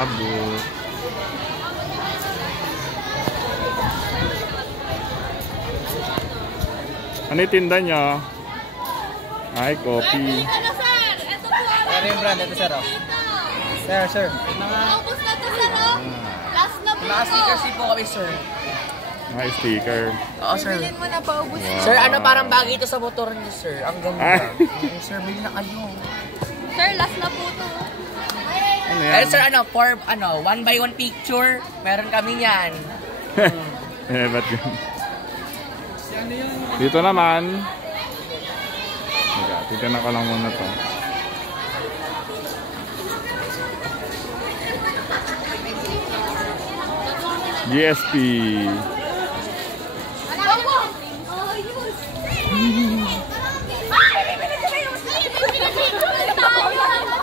Abot. Ano yung tinda nyo? Ay, coffee. Ano, sir? Ito po. Ano yung brand? Ito, sir. Sir. Naubos na ito, sir. Last na po. Naka-stickers po kami, sir. Ay, sticker. Oo, sir. Bilhin mo na paubos. Wow. Sir, ano parang bagay ito sa motor niyo, sir? Ang ganda. Sir, bilhin na kayo. Sir, last na po ito. Ano Eh, yan? sir, one by one picture. Meron kami yan. Eh, ba't yun? Dito naman. Tignan ko lang muna to. GSP.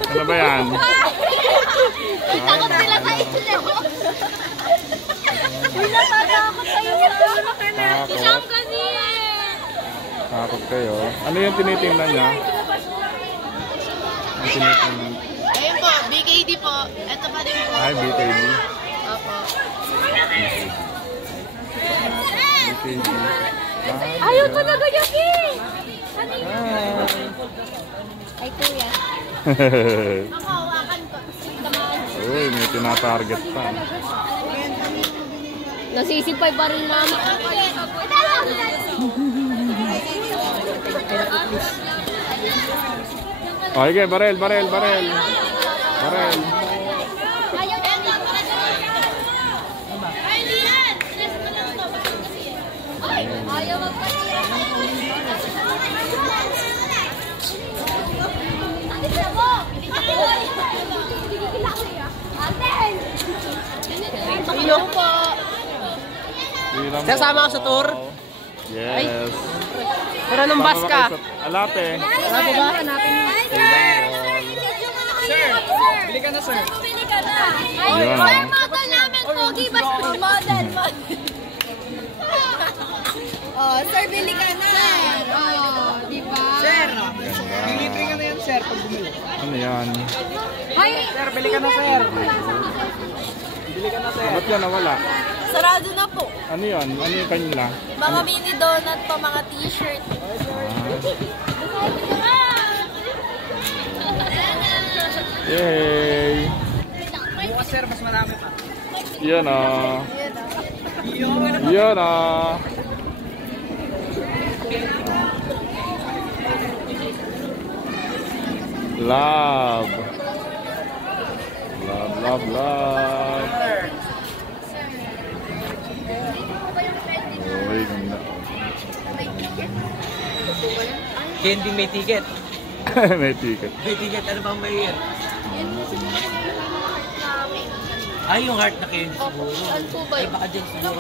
Ano ba yan? Takot sila sa isla. Uy, natatakot kayo. Isang kasi. Takot kayo. Ano yung tinitingnan niya? Ang tinitingnan. Ayun po, BKD po. Ito pa din po. Ay, BKD. Opo. BKD. Ayaw talaga yaki! Ah. Ay, kuya. Ako, hawakan ko. Uy, may tinatarget pa. Nasisipay pa rin namin. Okay, barel. Barel. Ayaw magpasira. Ayaw po. Sasama ka sa tour? Yes. Pero anong bus ka? Alape. Alape ba? Hanapin mo. Sir, Bili ka na, sir. bili ka na. Yun, Sir, model namin. Pogi ba? Model. Oh, sir, bili ka na. Oh, di ba? Sir, Ganda. libre ka na yan, sir, pag bumili. Ano yan? Hi. Sir, bili ka na, sir. Bili ka na, sir. Ba't yan nawala? Sarado na po. Ano yan? Ano yung kanila? Mga mini donut pa, mga t-shirt. Yay! Bukas, sir, mas marami pa. Yan o. Yan o. Love. Love. Uy, ganda. Candy may ticket. May ticket. May ticket, ano bang may year? Ay, yung heart na candy siguro. Ano po ba Ay, yun? baka dyan siguro.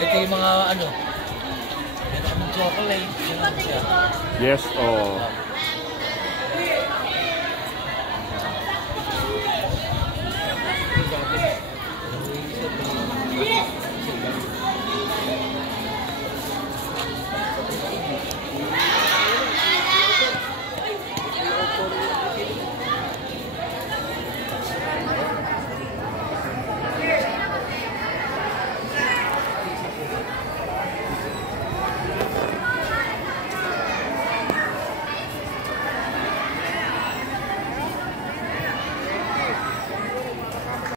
Ito yung mga ano. Meron kaming chocolate. Yun siya. Yes, oh.